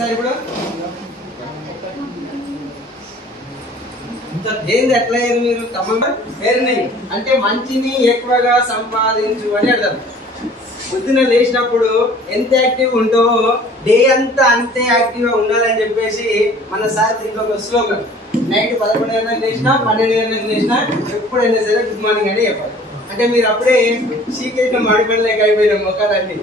Sir ఇప్పుడు ఏంది ఎట్లా మీరు అంటే మంచిని ఎక్కువగా సంపాదించు అని అర్థం. పొద్దున లేచినప్పుడు ఎంత యాక్టివ్ ఉంటావో డే అంతా అంతే యాక్టివ్ గా ఉండాలని చెప్పేసి మన సార్ దీంట్లో ఒక స్లోగన్. నైట్ 11 గంటలకు లేచినా 12 గంటలకు లేచినా ఎప్పుడైనా సరే గుడ్ మార్నింగ్ అని చెప్పాలి. అంటే మీరు అప్పుడే సీక్రెట్ మామిడి పండు లేక అయిపోయిన మొక్కలన్నీ.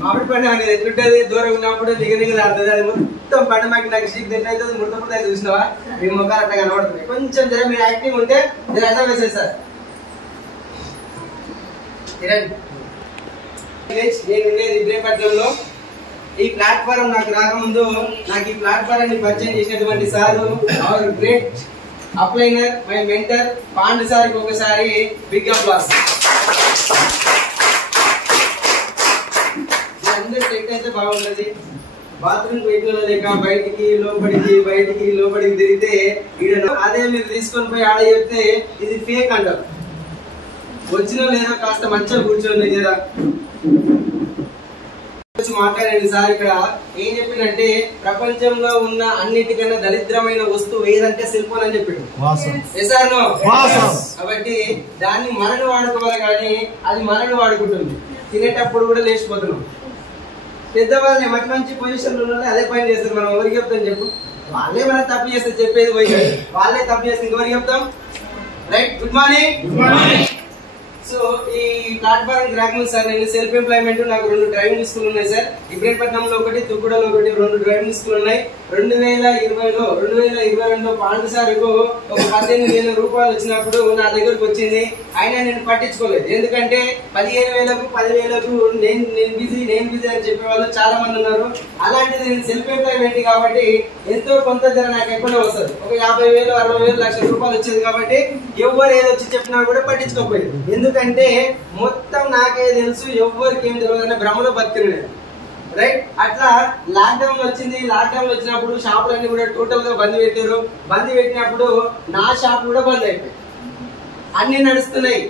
మామిడి పండు అనేది ఎట్లుంటది, దూరం ఉన్నప్పుడు నిగనిగలాడుతుంది. అది మొత్తం పండు మాకి నాకు సీక్ ఎట్లయితుంది ముడతప్పుడు అయితే చూసినావా మీ మొక్కలు అట్లా కనబడుతుంది. కొంచెం జర మీరు యాక్టివ్ ఉంటే మీరు అర్థం వేసేది సార్. నేను ఉండేది ఇబ్రహీంపట్నంలో. ఈ ప్లాట్ఫారం నాకు రాకముందు నాకు ఈ ప్లాట్ఫారం ని పరిచయం చేసినటువంటి sir our great upliner my mentor Pandu సార్కి ఒకసారి బిగ్ అప్లాస్. అందరూ సెట్ అయితే బాగుంటది. బాత్రూమ్ వెహికల్ లేక బయటికి లోపలికి తిరిగితే అదే మీరు తీసుకొని పోయి ఆడ చెప్తే ఇది ఫేక్ అంటారు. వచ్చిన లేదా కాస్త మంచిగా కూర్చోండి జరా మాట్లాడండి సార్. ఇక్కడ ఏం చెప్పిందంటే ప్రపంచంలో ఉన్న అన్నిటికన్నా దరిద్రమైన వస్తువు ఏదంటే సెల్ ఫోన్ అని చెప్పిండు. కాబట్టి దాన్ని మనని వాడుకోవాలి కానీ అది మనని వాడుకుంటుంది. తినేటప్పుడు కూడా లేచిపోతున్నాం. పెద్దవాళ్ళని మంచి మంచి పొజిషన్ లో అదే పని చేస్తారు. మనం ఎవరికి చెప్తాం చెప్పు? వాళ్ళే మనం తప్పు చేస్తే చెప్పేది పోయి వాళ్ళే తప్పు చేస్తే ఇంకెవరికి చెప్తాం? రైట్. Good morning. సో ఈ ప్లాట్ఫారం రాకముందు సార్ నేను సెల్ఫ్ ఎంప్లాయ్మెంట్ నాకు 2 డ్రైవింగ్ స్కూల్ ఉన్నాయి సార్. ఇబ్రహీంపట్నంలో ఒకటి, తుక్కుడలో ఒకటి, 2 డ్రైవింగ్ స్కూల్ ఉన్నాయి. 2022లో పాండు సార్కు ఒక 18,000 రూపాయలు వచ్చినప్పుడు నా దగ్గరకు వచ్చింది. అయినా నేను పట్టించుకోలేదు. ఎందుకంటే 15,000కు 10,000కు నేను బిజీ అని చెప్పేవాళ్ళు చాలా మంది ఉన్నారు. అలాంటిది నేను సెల్ఫ్ ఎంప్లాయ్మెంట్ కాబట్టి ఎంతో కొంత ధర నాకు ఎక్కువనే వస్తుంది. ఒక 50,000, 60,000, లక్ష రూపాయలు వచ్చేది కాబట్టి ఎవరు ఏదొచ్చి చెప్పినా కూడా పట్టించుకోకపోయేది. ఎందుకంటే మొత్తం నాకే తెలుసు, ఎవరికి ఏం తెలియదు అనే భ్రమలో బతికినాడు. రైట్. అట్లా లాక్డౌన్ వచ్చింది. లాక్డౌన్ వచ్చినప్పుడు షాపులన్నీ కూడా టోటల్ గా బంద్ పెట్టారు. బంద్ పెట్టినప్పుడు నా షాప్ కూడా బంద్ అయిపోయింది. అన్ని నడుస్తున్నాయి.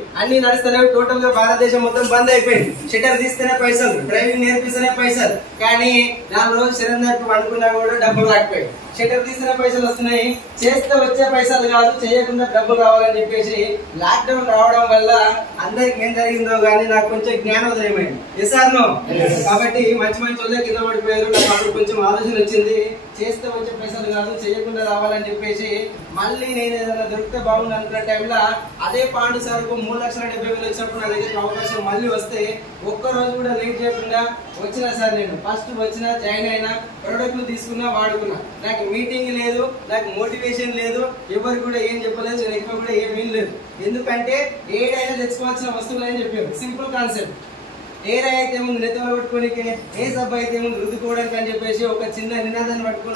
టోటల్ గా భారతదేశం మొత్తం బంద్ అయిపోయింది. షట్టర్ తీస్తేనే పైసలు, డ్రైవింగ్ నేర్పిస్తేనే పైసలు. కానీ 4 రోజులు సిరందర్కి పడుకున్నా కూడా డబ్బులు రాకపోయాయి. షట్టర్ తీస్తేనే పైసలు వస్తున్నాయి. చేస్తే వచ్చే పైసలు కాదు, చేయకుండా డబ్బులు రావాలని చెప్పేసి లాక్డౌన్ రావడం వల్ల అందరికి ఏం జరిగిందో గానీ నాకు కొంచెం జ్ఞానోదయం అయింది. కాబట్టి మంచి వాళ్ళే కింద పడిపోయారు. నాకు అప్పుడు కొంచెం ఆలోచన వచ్చింది. చేస్తే వచ్చే పైసలు కాదు, చేయకుండా రావాలని చెప్పేసి మళ్ళీ నేను ఏదైనా దొరికితే బాగుంది అనుకున్న టైంలో అదే పాండు సార్కు 3,70,000 వచ్చినప్పుడు నా దగ్గర అవకాశం మళ్ళీ వస్తే ఒక్కరోజు కూడా లేట్ చేయకుండా వచ్చినా సార్. నేను ఫస్ట్ వచ్చినా, జాయిన్ అయినా, ప్రొడక్ట్లు తీసుకున్నా, వాడుకున్నా. నాకు మీటింగ్ లేదు, నాకు మోటివేషన్ లేదు, ఎవరు కూడా ఏం చెప్పలేదు, నేను ఎక్కువ కూడా ఏమీ లేదు. ఎందుకంటే ఏదైనా తెచ్చుకోవాల్సిన వస్తువులు అని చెప్పారు. Simple concept. ఏరా అయితే ముందు నెత్తలు పట్టుకోనికి, ఏ సబ్బు అయితే ముందు రుద్దుకోవడానికి అని చెప్పేసి ఒక చిన్న నినాదాన్ని పట్టుకుని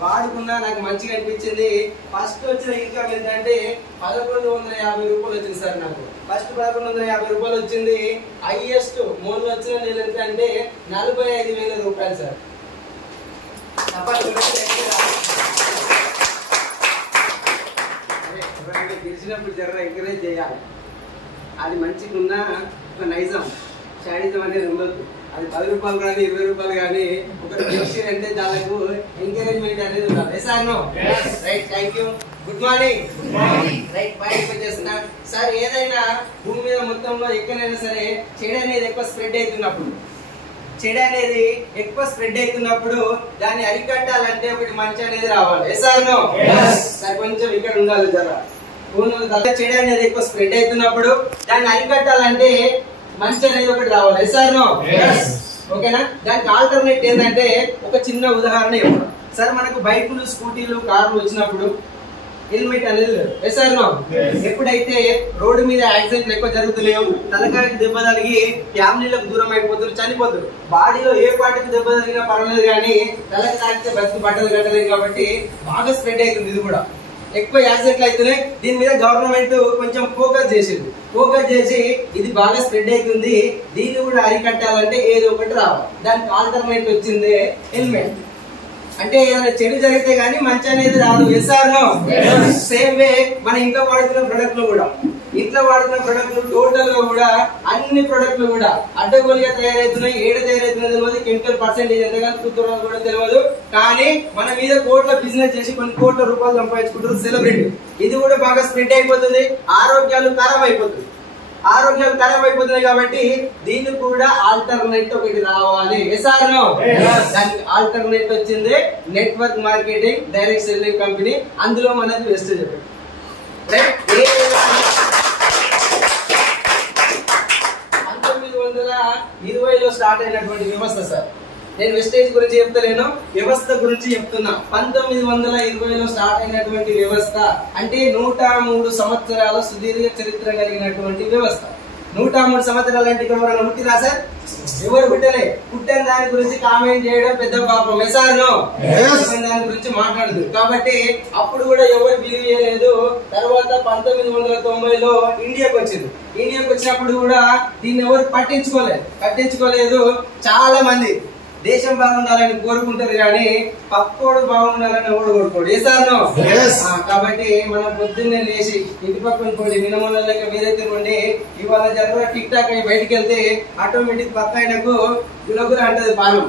వాడుకున్నా. నాకు మంచిగా అనిపించింది. ఫస్ట్ వచ్చిన ఇన్కమ్ ఏంటంటే 1,150 రూపాయలు వచ్చింది సార్. నాకు ఫస్ట్ 1,150 రూపాయలు వచ్చింది. హైయెస్ట్ మొన్న వచ్చిన నెల ఎంత అంటే 45,000 రూపాయలు సార్. గెలిచినప్పుడు జర ఎంకరేజ్ చేయాలి. అది మంచిగా ఉన్న ఒక నైజం, షాడిజం అనేది ఉండదు. అది 10 రూపాయలు కానీ 20 రూపాయలు కానీ ఒక గెలిచి అంటే దానికి ఎంకరేజ్మెంట్ అనేది ఉండాలి. Right. Thank you. Good morning. Right. బయటకు వచ్చేస్తున్నా సార్. ఏదైనా భూమి మీద మొత్తంలో ఎక్కడైనా సరే చెడు అనేది ఎక్కువ స్ప్రెడ్ అవుతున్నప్పుడు దాన్ని అరికట్టాలంటే ఒకటి మంచి అనేది రావాలి. సార్ కొంచెం ఇక్కడ ఉండాలి జర. చెడు అనేది ఎక్కువ స్ప్రెడ్ అవుతున్నప్పుడు దాన్ని అరికట్టాలంటే మంచి అనేది ఒకటి రావాలి. ఓకేనా? దానికి ఆల్టర్నేట్ ఏంటంటే ఒక చిన్న ఉదాహరణ ఇవ్వడం సార్. మనకు బైకులు, స్కూటీలు, కార్లు వచ్చినప్పుడు హెల్మెట్ అనేది లేదు. ఎప్పుడైతే రోడ్డు మీద యాక్సిడెంట్లు ఎక్కువ జరుగుతున్నాయో, తలకాయకి దెబ్బ తగిలి ఫ్యామిలీలకు దూరం అయిపోతారు, చనిపోతారు. బాడీలో ఏ పార్టీకి దెబ్బ తగిలినా పర్వాలేదు కానీ తలకి తాకితే బస్సు బట్టలు కట్టలేదు. కాబట్టి బాగా స్ప్రెడ్ అవుతుంది. ఇది కూడా ఎక్కువ యాక్సిడెంట్లు అవుతున్నాయి. దీని మీద గవర్నమెంట్ కొంచెం ఫోకస్ చేసి ఇది బాగా స్ప్రెడ్ అవుతుంది, దీన్ని కూడా అరికట్టాలంటే ఏదో ఒకటి రావాలి. దానికి ఆల్టర్నేట్ వచ్చింది హెల్మెట్. అంటే ఏదైనా చెడు జరిగితే గానీ మంచి అనేది రాదు. సేమ్ వే మన ఇంట్లో వాడుతున్న ప్రొడక్ట్ లో కూడా ఇంట్లో వాడుతున్న ప్రొడక్ట్లు టోటల్ గా కూడా అన్ని ప్రొడక్ట్లు కూడా అడ్డగోలుగా తయారవుతున్నాయి. ఏడు తయారవుతున్నాయి తెలియదు, కెమికల్ పర్సెంటేజ్ ఎంత కూతురు కూడా తెలియదు. కానీ మన మీద కోట్ల బిజినెస్ చేసి కొన్ని కోట్ల రూపాయలు సంపాదించుకుంటారు సెలబ్రిటీ. ఇది కూడా బాగా స్ప్రెడ్ అయిపోతుంది, ఆరోగ్యాలు ఖరాబ్ అయిపోతుంది. ఆరోగ్యాలు ఖరాబ్ అయిపోతున్నాయి కాబట్టి దీనికి కూడా ఆల్టర్నేట్ ఒకటి రావాలి. దానికి ఆల్టర్నేట్ వచ్చింది network marketing direct selling company. అందులో మనది వెస్టేజ్ 1920లో స్టార్ట్ అయినటువంటి వ్యవస్థ సార్. నేను వెస్టేజ్ గురించి చెప్తలేను, వ్యవస్థ గురించి చెప్తున్నా. 1920లో స్టార్ట్ అయినటువంటి వ్యవస్థ అంటే 103 సంవత్సరాల సుదీర్ఘ చరిత్ర కలిగినటువంటి వ్యవస్థ. 103 సంవత్సరాలు అంటే ఇక్కడ మనం పుట్టిరా సార్? ఎవరు పుట్టలే. పుట్టిన దాని గురించి కామెంట్ చేయడం పెద్ద పాపం. దాని గురించి మాట్లాడదు కాబట్టి అప్పుడు కూడా ఎవరు బిలీవ్ చేయలేదు. తర్వాత 1990లో ఇండియాకి వచ్చింది. ఇండియాకి వచ్చినప్పుడు కూడా దీన్ని ఎవరు పట్టించుకోలేదు. చాలా మంది దేశం బాగుండాలని కోరుకుంటారు కానీ పక్కోడు బాగుండాలని ఎవడు కోరుకోడు. కాబట్టి మనం పొద్దున్నే లేచి ఇంటి పక్కన పోయి నిన్నమొన్నలకి మీరే తిరుగుండి ఇవాళ జరుగుతున్న టిక్ టాక్ అయి బయటకు వెళ్తే ఆటోమేటిక్ పక్క ఆయనకు గులగుల అంటది పానం.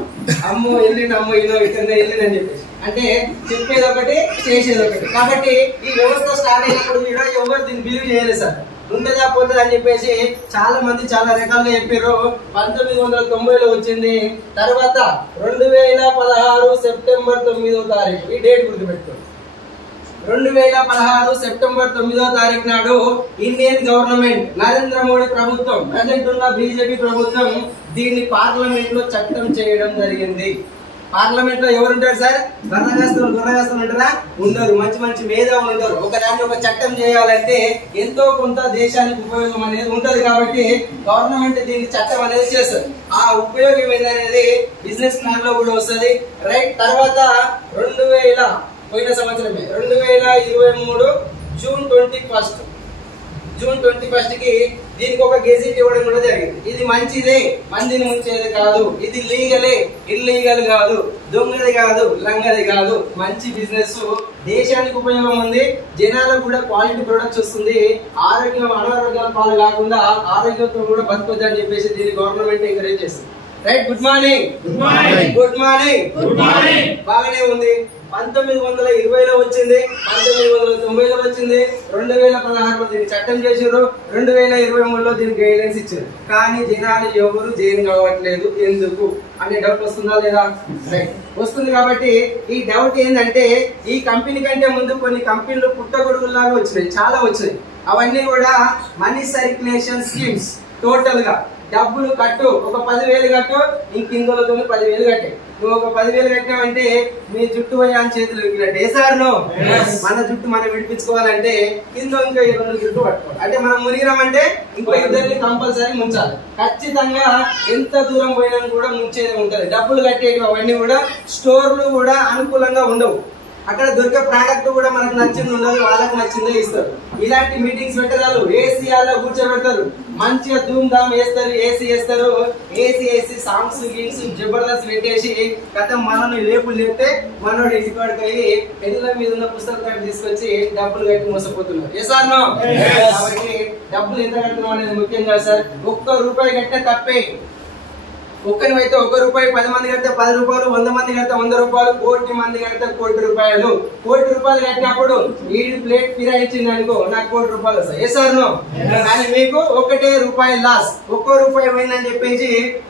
అమ్మో వెళ్ళిండి, అమ్మో ఇదో ఇట్లా వెళ్ళిందని చెప్పేసి అంటే చెప్పేది ఒకటి చేసేది ఒకటి. కాబట్టి ఈ వ్యవస్థ స్టార్ట్ అయినప్పుడు కూడా ఎవరు దీన్ని బిలీవ్ చేయలేదు సార్. ఉంటుందా పోతుంది అని చెప్పేసి చాలా మంది చాలా రకాలుగా చెప్పారు. 1990లో వచ్చింది. తర్వాత 2016 సెప్టెంబర్ 9వ తారీఖు ఈ డేట్ గుర్తుపెట్టుకోండి. 2016 సెప్టెంబర్ 9వ తారీఖు నాడు ఇండియన్ గవర్నమెంట్ నరేంద్ర మోడీ ప్రభుత్వం, ప్రజెంట్ ఉన్న బీజేపీ ప్రభుత్వం దీన్ని పార్లమెంట్ లో చట్టం చేయడం జరిగింది. పార్లమెంట్ లో ఎవరుంటారు సార్? గుర్రగాస్తులు ఉంటారా? ఉండరు. మంచి మేధావులు ఉంటారు. ఒకదాన్ని ఒక చట్టం చేయాలంటే ఎంతో కొంత దేశానికి ఉపయోగం అనేది ఉంటది కాబట్టి గవర్నమెంట్ దీనికి చట్టం అనేది చేస్తారు. ఆ ఉపయోగం ఏంటనేది బిజినెస్ ప్లాన్ లో కూడా వస్తుంది. రైట్. తర్వాత 2000 పోయిన సంవత్సరమే 2023 జూన్ 21 కి దీనికి ఒక గెజిట్ ఇవ్వడం కూడా జరిగింది. ఇది మంచిదే, మందిని ముంచేది కాదు, ఇది లీగలే, ఇల్లీగల్ కాదు, దొంగది కాదు, లంగది కాదు, మంచి బిజినెస్, దేశానికి ఉపయోగం ఉంది, జనాలకు కూడా క్వాలిటీ ప్రొడక్ట్స్ వస్తుంది, ఆరోగ్యం అనారోగ్యాల పాలు కాకుండా ఆరోగ్యంతో కూడా బతకొద్దు అని చెప్పేసి దీన్ని గవర్నమెంట్ ఎంకరేజ్ చేస్తుంది. రైట్. Good morning. బాగానే ఉంది. 1920లో వచ్చింది, 1990లో వచ్చింది, 2016లో దీన్ని చట్టం చేశారు, 2023లో దీనికి గైడ్లైన్స్ ఇచ్చారు. కానీ జనాలు ఎవరు జైన్ కావట్లేదు. ఎందుకు అనే డౌట్ వస్తుందా లేదా? వస్తుంది. కాబట్టి ఈ డౌట్ ఏంటంటే ఈ కంపెనీ కంటే ముందు కొన్ని కంపెనీలు పుట్టగొడుగులాగా వచ్చినాయి, చాలా వచ్చినాయి. అవన్నీ కూడా మనీ సర్క్యులేషన్ స్కీమ్స్. టోటల్ గా డబ్బులు కట్టు, ఒక 10,000 కట్టు, ఇంకిందులతో 10,000 కట్టే. నువ్వు ఒక 10,000 కట్టినావంటే మీ జుట్టు పోయి అని చేతులు విడినట్టే సార్. మన జుట్టు మనం విడిపించుకోవాలంటే కింద ఇంకా 2 జుట్టు పట్టుకోవాలి. అంటే మనం మునిగినామంటే ఇంకో ఇద్దరిని కంపల్సరీ ముంచాలి. ఖచ్చితంగా ఎంత దూరం పోయినా కూడా ముంచేది ఉంటది. డబ్బులు కట్టేవి అవన్నీ కూడా స్టోర్లు కూడా అనుకూలంగా ఉండవు. అక్కడ దొరికే ప్రోడక్ట్ కూడా మనకు నచ్చింది ఉండదు, వాళ్ళకి నచ్చిందే ఇస్తారు. ఇలాంటి మీటింగ్స్ పెట్టారు, ఏసీ హాల్లో కూర్చోబెడతారు, మంచిగా ధూమ్ ధామ్ వేస్తారు, ఏసీ వేస్తారు, ఏసీ సాంగ్స్ గీన్స్ జబర్దస్త్ పెట్టేసి కథ మనల్ని లేపులు చెప్తే మనోడు ఇంటికాడికి పోయి పెళ్ళ మీద ఉన్న పుస్తకాలు తీసుకొచ్చి డబ్బులు కట్టి మోసపోతున్నారు. కాబట్టి డబ్బులు ఎంత కడుతున్నాం అనేది ముఖ్యం కాదు సార్. ₹1 కట్టే తప్పే. ఒక్కరివైతే ₹1, 10 మంది కడితే ₹10, 100 మంది కడితే ₹100, కోటి మంది కడితే ₹1,00,00,000. ₹1,00,00,000 కట్టినప్పుడు ఈ ప్లేట్ ఫిరాయించింది అనుకో నాకు ₹1,00,00,000 వస్తాయి. కానీ మీకు ₹1 లాస్. ₹1 పోయిందని చెప్పేసి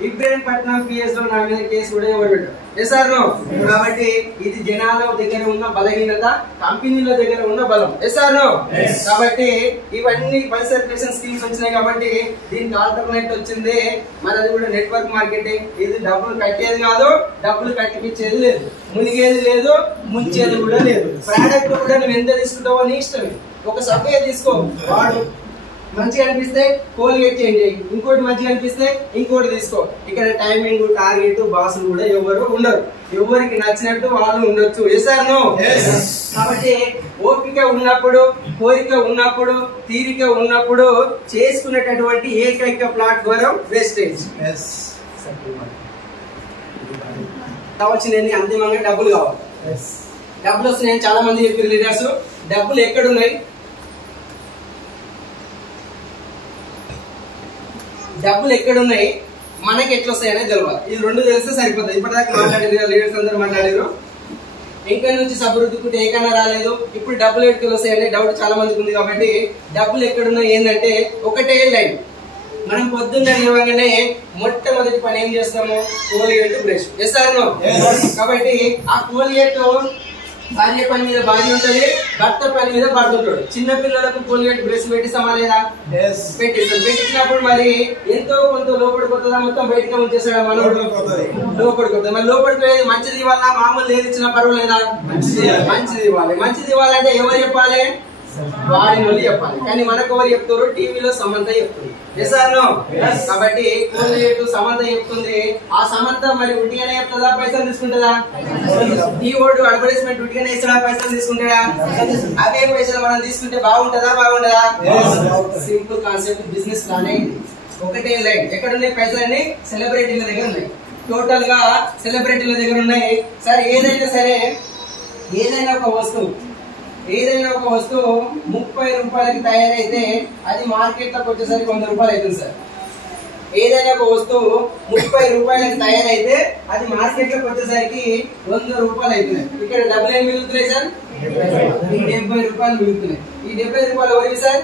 ఇబ్రహీంపట్నం PS లో నా మీద కేసు కూడా ఇవ్వబెట్టారు. కాబట్టి ఇది జనాల దగ్గర ఉన్న బలహీనత, కంపెనీల దగ్గర ఉన్న బలం. కాబట్టి ఇవన్నీ కన్సల్టేషన్ స్కీమ్స్ వచ్చినాయి కాబట్టి దీనికి ఆల్టర్నేట్ వచ్చింది. మనది కూడా నెట్వర్క్ మార్కెటింగ్. ఇది డబ్బులు కట్టేది కాదు, డబ్బులు కట్టిపించేది లేదు, మునిగేది లేదు, ముంచేది కూడా లేదు. ప్రోడక్ట్ కూడా నువ్వు ఎంత తీసుకుంటావో నీ ఇష్టమే. ఒక సభ్య తీసుకో, వాడు మంచిగా అనిపిస్తే కోల్గేట్ చేంజ్ అయ్యి, ఇంకోటి మంచిగా అనిపిస్తే ఇంకోటి తీసుకో. ఇక్కడ టైమింగ్, టార్గెట్, బాసులు కూడా ఎవరు ఉండరు. ఎవరికి నచ్చినట్టు వాళ్ళు ఉండొచ్చు. కాబట్టి ఓపిక ఉన్నప్పుడు, కోరిక ఉన్నప్పుడు, తీరిక ఉన్నప్పుడు చేసుకునేటటువంటి ఏకైక ప్లాట్ఫారం వెస్టేజ్. కావాల్సింది అంతిమంగా డబ్బులు కావాలి. డబ్బులు వస్తున్నాయని చాలా మంది చెప్పారు లీడర్స్. డబ్బులు ఎక్కడున్నాయి? డబ్బులు ఎక్కడ ఉన్నాయి, మనకి ఎట్లా వస్తాయి అనేది తెలవాలి. ఇది రెండు తెలిస్తే సరిపోతుంది. ఇప్పటిదాకా మాట్లాడారు, లీడర్స్ అందరూ మాట్లాడారు. ఇంకా నుంచి సబ్బు రుద్దుకుంటే ఏకన్నా రాలేదు, ఇప్పుడు డబ్బులు ఎక్కడికి వస్తాయనే డౌట్ చాలా మందికి ఉంది. కాబట్టి డబ్బులు ఎక్కడున్నాయి ఏంటంటే ఒకటే లైన్. మనం పొద్దున్న లేవగానే మొట్టమొదటి పని ఏం చేస్తాము, కోలిగేట్ బ్రష్ చేస్తాను. కాబట్టి ఆ కోలిగేట్ భార్య పని మీద భార్య ఉంటది, భర్త పని మీద భర్త ఉంటాడు. చిన్న పిల్లలకు కోలిగేట్ బ్రష్ పెట్టిస్తామా లేదా? పెట్టిస్తాం. పెట్టించినప్పుడు మరి ఎంతో కొంత లోపడిపోతుందా, మొత్తం బయటగా ఉంచేస్తాడా? మనోడు లోపడిపోతుంది. మరి లోపడిపోయేది మంచిది ఇవ్వాలా, మామూలు లేదు ఇచ్చిన పర్వాలేదా? మంచిది ఇవ్వాలి. మంచిది ఇవ్వాలంటే ఎవరు చెప్పాలి? వాడిని వాళ్ళు చెప్పాలి. కానీ మనకు ఎవరు చెప్తారు? టీవీలో సమంత చెప్తుంది. కాబట్టి కోలిగేట్ సమంత చెప్తుంది. ఆ సమంత మరి ఉట్టిగానే చెప్తుందా, పైసలు తీసుకుంటుందా? ఈ ఓడు అడ్వర్టైజ్మెంట్ ఉట్టిగానే ఇస్తాడా, పైసలు తీసుకుంటాడా? అదే పైసలు మనం తీసుకుంటే బాగుంటుందా, బాగుంటుందా? Simple concept. బిజినెస్ లానే ఒకటే లైన్. ఎక్కడ ఉన్నాయి పైసలన్నీ? సెలబ్రిటీల దగ్గర ఉన్నాయి. టోటల్ గా సెలబ్రిటీల దగ్గర ఉన్నాయి. సరే ఏదైనా సరే, ఏదైనా ఒక వస్తువు 30 రూపాయలకి తయారైతే అది మార్కెట్ లోకి వచ్చేసరికి 100 రూపాయలు అవుతుంది సార్. ఏదైనా ఒక వస్తువు 30 రూపాయలకి తయారైతే అది మార్కెట్ లోకి వచ్చేసరికి 100 రూపాయలు అవుతున్నాయి. ఇక్కడ డబ్బులు ఏం మిగులుతున్నాయి సార్? 70 రూపాయలు మిగులుతున్నాయి. ఈ 70 రూపాయలు ఎవరికి సార్?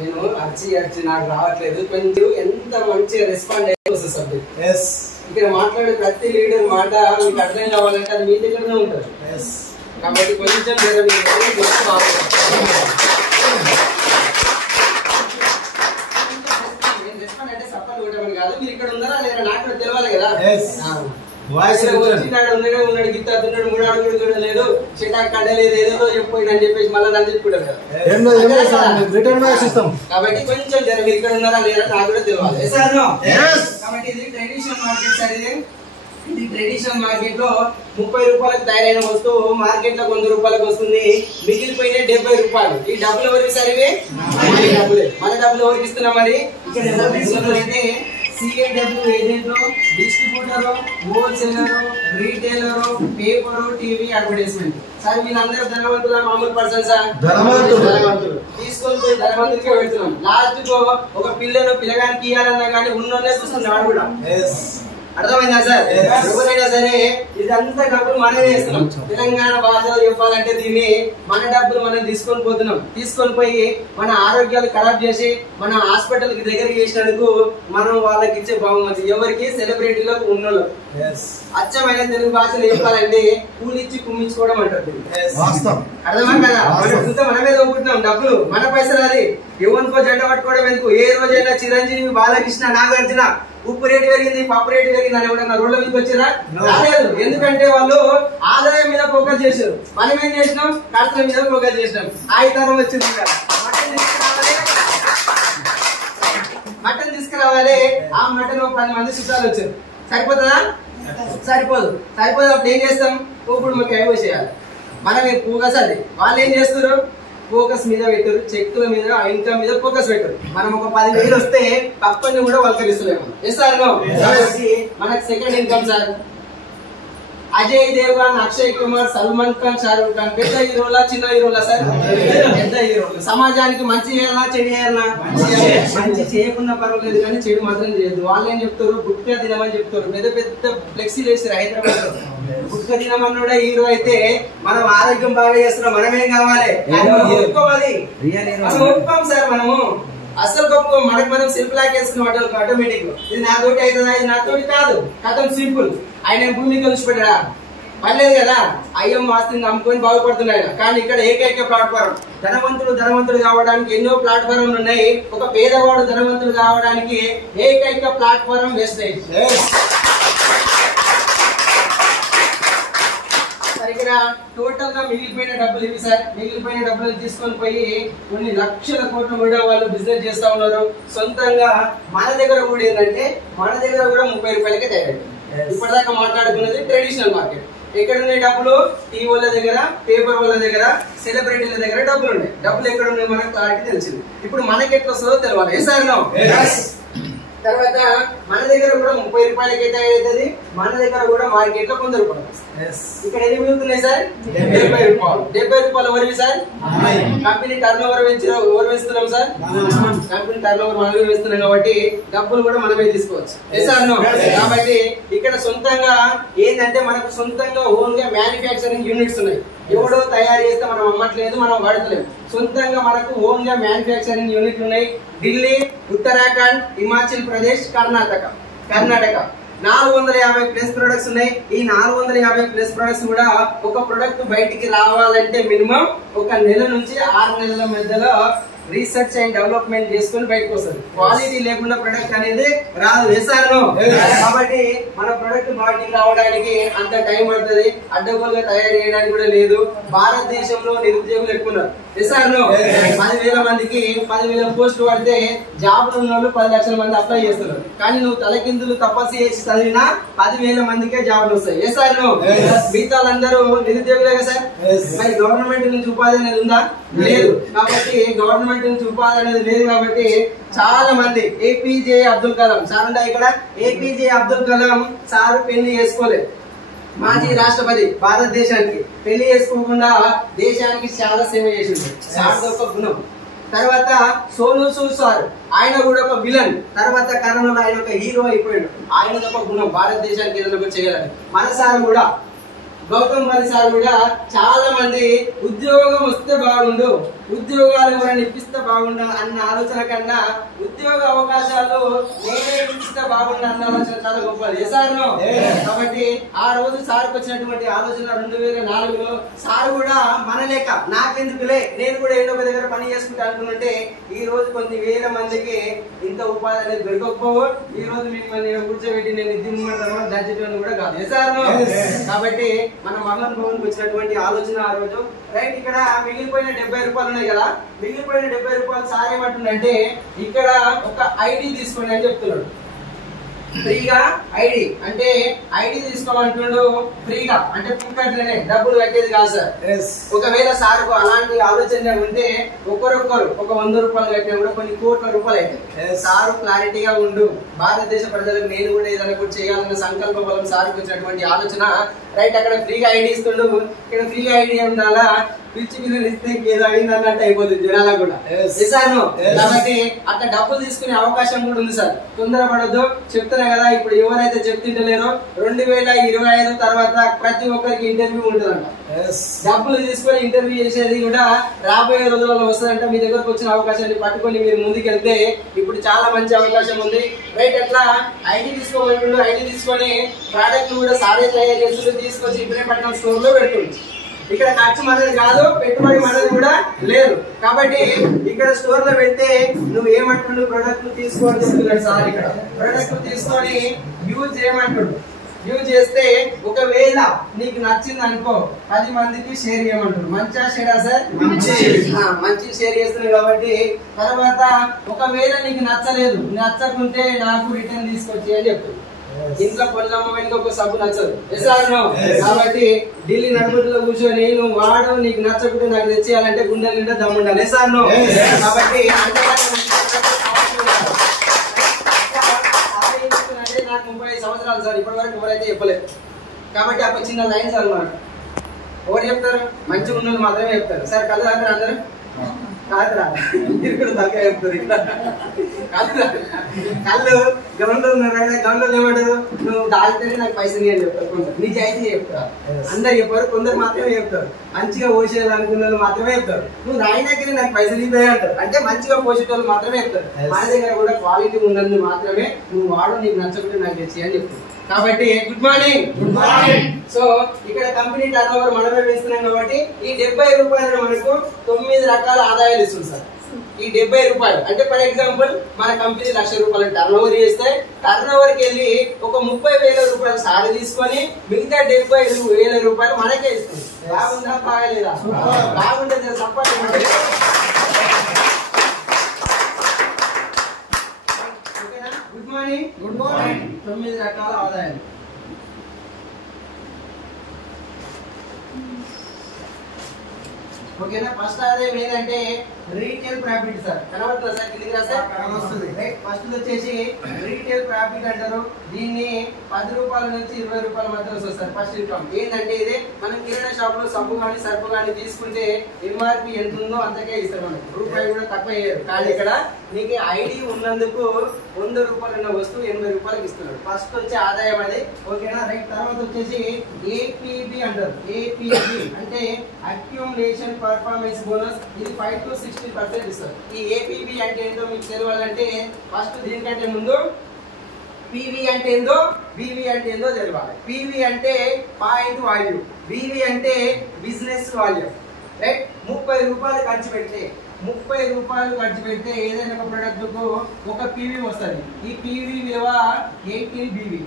నేను అర్చి నాకు రావట్లేదు. కొంచెం ఎంత మంచి రెస్పాండ్ అయిపోతుంది సబ్జెక్ట్. ఇక్కడ మాట్లాడే ప్రతి లీడర్ మాట మీకు అర్థం కావాలంటే అది మీ దగ్గరనే ఉంటుంది. కాబట్టి కొంచెం అంటే సపోర్ట్ కొట్టమని కాదు, మీరు ఇక్కడ ఉన్నారా లేదా నాకు తెలవాలి కదా. ఉన్నాడు గీత దున్నాడు, 3 అడుగులు లేదు, చిటాక్ కడలేదు, ఏదో చెప్పిపోయింది అని చెప్పేసి మళ్ళీ నన్ను తిప్పుకుంటారు కదా. కాబట్టి కొంచెం మీరు ఇక్కడ ఉన్నారా లేదా నాకు కూడా తెలవాలి. కాబట్టి ఇది ట్రెడిషనల్ మార్కెట్ సార్. ఇది ట్రెడిషనల్ మార్కెట్ లో 30 రూపాయలకు తయారైన వస్తువు మార్కెట్ లో 100 రూపాయలకు వస్తుంది. మిగిలిపోయిన 70 రూపాయలు. ఈ డబ్బులు ఎవరికి సరివే? మన డబ్బులు ఎవరికి ఇస్తున్నాం? మరి ఇక్కడ ఎవరు తీసుకున్నారంటే CAW agent, distributor, wholesaler, retailer, paper, TV, advertisement. Sir వీళ్ళందరూ ధనవంతుల మామూలు పర్సన్స్? ధనవంతులు. తీసుకొని పోయి ధనవంతుడికే పెడుతున్నాం. లాస్ట్ కు ఒక పిల్లగానికి ఇవ్వాలన్నా కానీ ఉన్నోనే చూస్తున్నాడు కూడా. అర్థమైందా సార్? ఎవరైనా సరే ఇదంతా డబ్బులు మనమే వేస్తున్నాం. తెలంగాణ భాషలో చెప్పాలంటే దీన్ని మన డబ్బులు మనం తీసుకొని పోతున్నాం. తీసుకొని పోయి మన ఆరోగ్యాలు ఖరాబ్ చేసి మన హాస్పిటల్ కి దగ్గర చేసినందుకు మనం వాళ్ళకి ఇచ్చే బహుమతి ఎవరికి? సెలబ్రిటీలకు ఉన్నోళ్ళు. అచ్చమైన తెలుగు భాషలో చెప్పాలంటే కూలిచ్చి కుమ్మించుకోవడం అంటారు. అర్థమా కదా? మనమే దొంగకుంటున్నాం డబ్బులు, మన పైసలు. అది ఎవరికో జెండా పట్టుకోవడం ఎందుకు? ఏ రోజైనా చిరంజీవి, బాలకృష్ణ, నాగార్జున ఉప్పు రేటు పెరిగింది, పప్పు రేటు పెరిగింది అని ఎవడన్నా రోడ్ల మీదకి వచ్చిరా? రాలేదు. ఎందుకంటే వాళ్ళు ఆదాయం మీద ఫోకస్ చేశారు. మనం ఏం చేసినాం? ఖర్చుల మీద ఫోకస్ చేసినాం. ఆయుధారం వచ్చింది కదా, మటన్ తీసుకురావాలి. ఆ మటన్ 10 మంది చుట్టాలు వచ్చారు. సరిపోతుందా? సరిపోదు. అప్పుడు ఏం చేస్తాం? ఇప్పుడు మాకు ఏమో చేయాలి. మనం ఫోకస్ అది. వాళ్ళు ఏం చేస్తారు? ఫోకస్ మీద పెట్టారు, చెక్కుల మీద, ఇన్కమ్ మీద ఫోకస్ పెట్టారు. మనం ఒక 10,000 వస్తే పక్కని కూడా వల్కరిస్తలేము. మనకు second income sir. Ajay Devgan, Akshay Kumar, Salman Khan, Shahrukh Khan పెద్ద హీరోలా, చిన్న హీరోలా సార్? పెద్ద హీరోలు. సమాజానికి మంచి చేయాలా, చెడు చేయాలా? మంచి చేయకుండా పర్వాలేదు కానీ చెడు మాత్రం చేయొద్దు. వాళ్ళు ఏం చెప్తారు? గుట్కా తినమని చెప్తారు. పెద్ద ఫ్లెక్సీలు వేస్తారు హైదరాబాద్ లో. గుట్కా తినమన్నా హీరో అయితే మనం ఆరోగ్యం బాగా చేస్తున్నాం. మనమేం కావాలి? ఒప్పుకోవాలి. మనం ఒప్పుకోం సార్. మనము అసలు గొప్ప మనకు మనం సెల్ఫ్ లాక్ వేసుకున్నాం ఆటోమేటిక్. ఇది నా తోటి అవుతుందా? ఇది నా తోటి కాదు. కథం సింపుల్. ఆయన భూమి కలిసి పెట్టడా? పర్లేదు కదా. అయ్యం ఆస్తిని నమ్ముకొని బాగుపడుతున్నాయి. కానీ ఇక్కడ ఏకైక ప్లాట్ఫారం. ధనవంతుడు కావడానికి ఎన్నో ప్లాట్ఫారంలు ఉన్నాయి. ఒక పేదవాడు ధనవంతుడు కావడానికి ఏకైక ప్లాట్ఫారం వెస్టేజ్. ఇక్కడ టోటల్ గా మిగిలిపోయిన డబ్బులు ఇవి సార్. మిగిలిపోయిన డబ్బులు తీసుకొని పోయి కొన్ని లక్షల కోట్లు కూడా వాళ్ళు బిజినెస్ చేస్తా ఉన్నారు సొంతంగా. మన దగ్గర కూడా ఏంటంటే మన దగ్గర కూడా 30 రూపాయలకే తయారైంది. ఇప్పటిదాకా మాట్లాడుకున్నది ట్రెడిషనల్ మార్కెట్. ఎక్కడ ఉన్నాయి డబ్బులు? టీవీల దగ్గర, పేపర్ వాళ్ళ దగ్గర, సెలబ్రిటీల దగ్గర డబ్బులు ఉన్నాయి. డబ్బులు ఎక్కడ ఉన్నాయి మనకు క్లారిటీ తెలిసింది. ఇప్పుడు మనకి ఎట్లా వస్తుందో తెలవాలి. ఏ సార్? తర్వాత మన దగ్గర కూడా 30 రూపాయలకి అయితే అవుతుంది, మన దగ్గర కూడా మార్కెట్ లో 100 రూపాయలు. ఇక్కడ ఎన్ని మిగులుతున్నాయి సార్? 70 రూపాయలు. 70 రూపాయలు ఎవరివి సార్? కంపెనీ టర్న్ ఓవర్ ఎవరు వేస్తున్నాం సార్? కంపెనీ టర్న్ ఓవర్ మనమే వేస్తున్నాం కాబట్టి డబ్బులు కూడా మనమే తీసుకోవచ్చు. కాబట్టి ఇక్కడ సొంతంగా ఏంటంటే మనకు సొంతంగా ఓన్ గా మ్యానుఫ్యాక్చరింగ్ యూనిట్స్ ఉన్నాయి. ఎవడో తయారు చేస్తే మనం అమ్మట్లేదు, మనం వాడతలేము. సొంతంగా మనకు ఓన్ గా మ్యానుఫ్యాక్చరింగ్ యూనిట్లు ఉన్నాయి. ఢిల్లీ, ఉత్తరాఖండ్, హిమాచల్ ప్రదేశ్, కర్ణాటక 450 ప్లస్ ప్రొడక్ట్స్ ఉన్నాయి. ఈ 450 ప్లస్ ప్రొడక్ట్స్ కూడా ఒక ప్రొడక్ట్ బయటికి రావాలంటే మినిమం 1 నెల నుంచి 6 నెలల మధ్యలో రీసెర్చ్ అండ్ డెవలప్మెంట్ చేసుకుని బయటకు వస్తుంది. క్వాలిటీ లేకుండా ప్రొడక్ట్ అనేది రాదు. కాబట్టి మన ప్రొడక్ట్ బయటికి రావడానికి అంత టైం పడుతుంది. అడ్డగోలుగా తయారు చేయడానికి కూడా లేదు. భారతదేశంలో నిరుద్యోగులు ఎక్కువ ఉన్నారు. 10,000 మందికి 10,000 పోస్టులు పడితే జాబ్ ఉన్న వాళ్ళు 10 లక్షల మంది అప్లై చేస్తున్నారు. కానీ నువ్వు తలకిందులు తపస్సు చేసి చదివినా 10,000 మందికే జాబ్లు వస్తాయి. మిగతా వాళ్ళందరూ నిరుద్యోగులే కదా సార్. మరి గవర్నమెంట్ నుంచి ఉపాధి అనేది ఉందా? లేదు. కాబట్టి గవర్నమెంట్ నుంచి ఉపాధి అనేది లేదు కాబట్టి చాలా మంది ఏపీజే అబ్దుల్ కలాం సార్ ఉంటాయి ఇక్కడ. ఏపీజే అబ్దుల్ కలాం సార్ పెళ్లి చేసుకోలేదు. మాజీ రాష్ట్రపతి భారతదేశానికి పెళ్లి చేసుకోకుండా దేశానికి చాలా సేవ చేసింది. సార్ ఒక గుణం. తర్వాత సోను సూద్ సార్ ఆయన కూడా ఒక విలన్. తర్వాత కరోనాలో ఆయన ఒక హీరో అయిపోయాడు. ఆయన ఒక గుణం భారతదేశానికి ఏదైనా చేయాలని. మన సార్ కూడా గౌతమ్ గారి సార్ కూడా చాలా మంది ఉద్యోగం వస్తే బాగుండు, ఉద్యోగాలు ఎవరైనా ఇప్పిస్తే బాగుండు అన్న ఆలోచన కన్నా ఉద్యోగ అవకాశాలు నేనే ఇప్పిస్తే బాగుండు అన్న ఆలోచన చాలా గొప్పది. కాబట్టి ఆ రోజు సార్కి వచ్చినటువంటి ఆలోచన 2004లో సార్ కూడా మన లేక నాకెందుకులే నేను కూడా ఏదో ఒక దగ్గర పని చేసుకుంటా అనుకుంటే ఈ రోజు కొన్ని వేల మందికి ఇంత ఉపాధి అనేది దొరకకపోవు. ఈ రోజు మిమ్మల్ని కూర్చోబెట్టి నేను దంచడం కూడా కాదు. కాబట్టి మన మహన్ భవన్ కు వచ్చినటువంటి ఆలోచన ఆ రోజు రైట్. ఇక్కడ మిగిలిపోయిన 70 రూపాయలు ఉన్నాయి కదా, మిగిలిపోయిన 70 రూపాయలు సార్ ఏమంటుండంటే ఇక్కడ ఒక ఐడి తీసుకోండి అని చెప్తున్నాడు. ఫ్రీగా ఐడి అంటే ఐడి తీసుకోమంటుండు. ఫ్రీగా అంటే పుక్కట్లనే డబ్బులు కట్టేది కాదు సార్. ఒకవేళ సార్ అలాంటి ఆలోచన ఉంటే ఒక్కరొక్కరు ఒక 100 రూపాయలు కట్టినా కూడా కొన్ని కోట్ల రూపాయలు అయితే సారు క్లారిటీగా ఉండు. భారతదేశ ప్రజలకు నేను కూడా ఏదైనా కూడా చేయాలన్న సంకల్ప బలం సార్కి వచ్చినటువంటి ఆలోచన రైట్. అక్కడ ఫ్రీగా ఐడి ఇస్తుండు. ఇక్కడ ఫ్రీగా ఐడి ఉండాలా, పిచ్చి పిల్లలు ఇస్తే ఏదో అయింది అన్నట్టు అయిపోతుంది జనాలకు కూడా. కాబట్టి అట్లా డబ్బులు తీసుకునే అవకాశం కూడా ఉంది సార్. తొందరపడద్దు. చెప్తున్నా కదా, ఇప్పుడు ఎవరైతే చెప్తుంటలేరో 2025 తర్వాత ప్రతి ఒక్కరికి ఇంటర్వ్యూ ఉంటుందంట. డబ్బులు తీసుకొని ఇంటర్వ్యూ చేసేది కూడా రాబోయే రోజులలో వస్తుందంట. మీ దగ్గరకు వచ్చిన అవకాశాన్ని పట్టుకొని మీరు ముందుకెళ్తే ఇప్పుడు చాలా మంచి అవకాశం ఉంది రైట్. అట్లా ఐడి తీసుకోవాలి. ఐడి తీసుకొని ప్రోడక్ట్ కూడా సారే తయారు చేస్తుంటే తీసుకొచ్చి ఇబ్రహీంపట్నం స్టోర్ లో పెడుతుంది. ఇక్కడ ఖర్చు మనది కాదు, పెట్టుబడి మనది కూడా లేదు. కాబట్టి ఇక్కడ స్టోర్ లో పెడితే నువ్వు ఏమంటుండు, ప్రొడక్ట్ తీసుకోని చెప్తున్నాడు సార్. ఇక్కడ ప్రొడక్ట్ తీసుకొని యూజ్ చేయమంటుండు. యూజ్ చేస్తే ఒకవేళ నీకు నచ్చింది అనుకో 10 మందికి షేర్ చేయమంటారు. మంచిగా షేరా సార్? మంచి షేర్ చేస్తున్నాడు. కాబట్టి తర్వాత ఒకవేళ నీకు నచ్చలేదు, నచ్చకుంటే నాకు రిటర్న్ తీసుకొచ్చి అని చెప్తాడు. ఇంట్లో పొల్లమ్మ ఒక సబ్బు నచ్చదు. కాబట్టి ఢిల్లీ నడుములో కూర్చొని నువ్వు వాడు, నీకు నచ్చకుంటే నాకు తెచ్చేయాలంటే గుండెల నిండా దమ్ముండాలి. కాబట్టి నాకు 35 సంవత్సరాలు సార్, ఇప్పటి వరకు ఎవరైతే చెప్పలేదు. కాబట్టి అప్పుడు చిన్న లైన్స్ అన్నమాట. ఎవరు చెప్తారు? మంచిగా ఉన్న మాత్రమే చెప్తారు. సార్ కళ్ళు తాగుతారు అందరూ? కాదురా, మీరు కూడా తగ్గ చెప్తారు. ఇక్కడ కళ్ళు గౌండ్లో ఉన్నారు. గౌండ్లో ఏమంటారు, నువ్వు దాగితేనే నాకు పైసలు అని చెప్తారు. కొందరు నిజాయితీ చెప్తారు. అందరు చెప్పారు, కొందరు మాత్రమే చెప్తారు. మంచిగా పోసేది అనుకున్న వాళ్ళు మాత్రమే చెప్తారు. నువ్వు రాయినాకనే నాకు పైసలు ఇవ్వే అంటారు. అంటే మంచిగా పోసేటోళ్ళు మాత్రమే చెప్తారు. మన దగ్గర కూడా క్వాలిటీ ఉన్నది మాత్రమే నువ్వు వాడు, నీకు నచ్చకుంటే నాకు తెచ్చి అని చెప్తారు. కాబట్టి గుడ్ మార్నింగ్. సో ఇక్కడ కంపెనీ టర్న్ ఓవర్ మనమే వేస్తున్నాం కాబట్టి ఈ 70 రూపాయలు మనకు 9 రకాల ఆదాయాలు ఇస్తుంది సార్. ఈ 70 రూపాయలు అంటే ఫర్ ఎగ్జాంపుల్ మన కంపెనీ 1,00,000 రూపాయలు టర్న్ ఓవర్ చేస్తే టర్న్ ఓవర్ కి వెళ్ళి ఒక 30,000 రూపాయలు సారి తీసుకొని మిగతా 70,000 రూపాయలు మనకే ఇస్తుంది. బాగుందా బాగాలేదా? బాగుంటుంది. Support. Good morning. Good morning. 9 రకాల ఆదాయాలు. ఓకేనా? ఫస్ట్ ఆదాయం ఏంటంటే రీటైల్ ప్రాఫిట్ సార్. కనబడుతుందా సార్? కిందికి రాస్తే వస్తుంది. రైట్, ఫస్ట్ వచ్చేసి రీటైల్ ప్రాఫిట్ అంటారు. దీన్ని 10 రూపాయల నుంచి 20 రూపాయల మధ్యలో వస్తుంది సార్ ఫస్ట్ ఇన్కమ్. ఏంటంటే ఇదే మనం కిరాణా షాప్ లో సబ్బు కానీ సర్పు కానీ తీసుకుంటే ఎంఆర్పి ఎంత ఉందో అంతకే ఇస్తారు, మనకి రూపాయి కూడా తక్కువ అయ్యారు. కానీ ఇక్కడ నీకు ఐడి ఉన్నందుకు 100 రూపాయలు ఉన్న వస్తువు 80 రూపాయలకి ఇస్తున్నాడు. ఫస్ట్ వచ్చే ఆదాయం అది. ఓకేనా? రైట్, తర్వాత వచ్చేసి ఏపీబి అంటారు. ఏపీబి అంటే అక్యూములేషన్ పర్ఫార్మెన్స్ బోనస్. ఇది 5 to 60% ఇస్తారు. ఈ ఏపీబి అంటే ఏంటో మీకు తెలియాలంటే ఫస్ట్ దీనికంటే ముందు పివి అంటే ఏందో, బివి అంటే ఏందో తెలియాలి. పివి అంటే పాయింట్ వాల్యూ, బివి అంటే బిజినెస్ వాల్యూ. రైట్, 30 రూపాయలు ఖర్చు పెడితే 30 రూపాయలు ఖర్చు పెడితే ఏదైనా ఒక ప్రొడక్ట్ కు ఒక పివి వస్తుంది. ఈ పివి విలువ 18 బివి.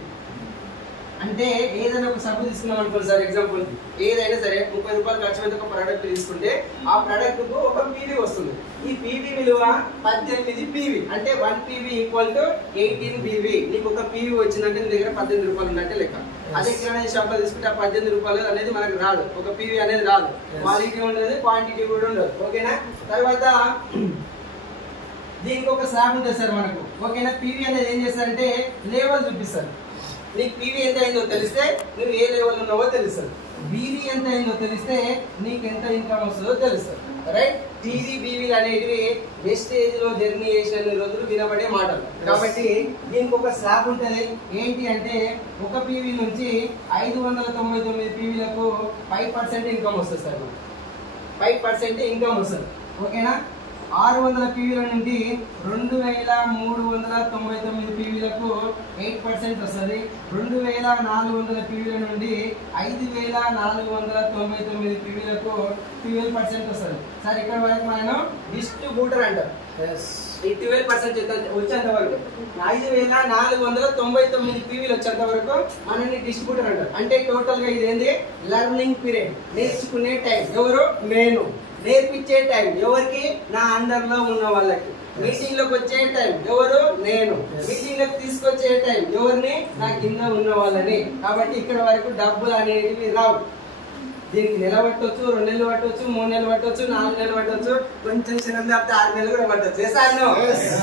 అంటే ఏదైనా ఒక సబ్బు తీసుకున్నాం అనుకోండి సార్, ఎగ్జాంపుల్ ఏదైనా సరే 30 రూపాయలు ఖర్చు పెట్టి ఒక ప్రోడక్ట్ తీసుకుంటే ఆ ప్రోడక్ట్ కు ఒక పీవీ వస్తుంది. ఈ పీవీ విలువ 18 పీవీ. అంటే 1 పీవీ ఈక్వల్ టు 18 పీవీ. నీకు ఒక పీవీ వచ్చిందంటే నీ దగ్గర 18 రూపాయలు ఉన్నట్టే లెక్క. అదే కిరాణా షాప్ లో తీసుకుంటే ఆ 18 రూపాయలు అనేది మనకు రాదు, ఒక పీవీ అనేది రాదు. క్వాలిటీ ఉండదు, క్వాంటిటీ కూడా ఉండదు. ఓకేనా? తర్వాత దీనికి ఒక స్లాబ్ ఉంటుంది సార్ మనకు. ఓకేనా? పీవీ అనేది ఏం చేస్తారంటే లేవల్ చూపిస్తారు. నీకు పీవీ ఎంత అయిందో తెలిస్తే నువ్వు ఏ లెవెల్ ఉన్నావో తెలుస్తుంది. బీవీ ఎంత అయిందో తెలిస్తే నీకు ఎంత ఇన్కమ్ వస్తుందో తెలుస్తుంది. రైట్, టీవీ బీవీలు అనేటివి వెస్టేజ్ లో జర్నీ చేసిన రోజులు వినబడే మాటలు. కాబట్టి దీనికి ఒక స్లాబ్ ఉంటుంది. ఏంటి అంటే ఒక పీవీ నుంచి 599 పీవీలకు 5% ఇన్కమ్ వస్తుంది సార్. 5% ఇన్కమ్ వస్తుంది. ఓకేనా? 600 పీవీల నుండి 2399 పీవీలకు 8% వస్తుంది. 2400 పీవీల నుండి 5499 పీవీలకు 12% వస్తుంది. సార్ ఇక్కడ వరకు మనం డిస్ట్రిబ్యూటర్ అంటారు. ఈ 12% వచ్చేంత వరకు 5499 పీవీలు వచ్చేంత వరకు మనల్ని డిస్ట్రిబ్యూటర్ అంటారు. అంటే టోటల్ గా ఇది ఏంది? లెర్నింగ్ పీరియడ్, నేర్చుకునే టైం. ఎవరు? నేను. నేర్పించే టైం ఎవరికి? నా అండర్ లో ఉన్న వాళ్ళకి. మీటింగ్ లోకి వచ్చే టైం ఎవరు? నేను. మీటింగ్ లోకి తీసుకొచ్చే టైం ఎవరిని? నా కింద ఉన్న వాళ్ళని. కాబట్టి ఇక్కడ వరకు డబ్బులు అనేటివి రావు. దీనికి నెల పట్టవచ్చు, 2 నెలలు పట్టవచ్చు, 3 నెలలు పట్టవచ్చు, 4 నెలలు పట్టవచ్చు, కొంచెం చిన్న 6 నెలలు కూడా పట్టవచ్చు. చేశాను.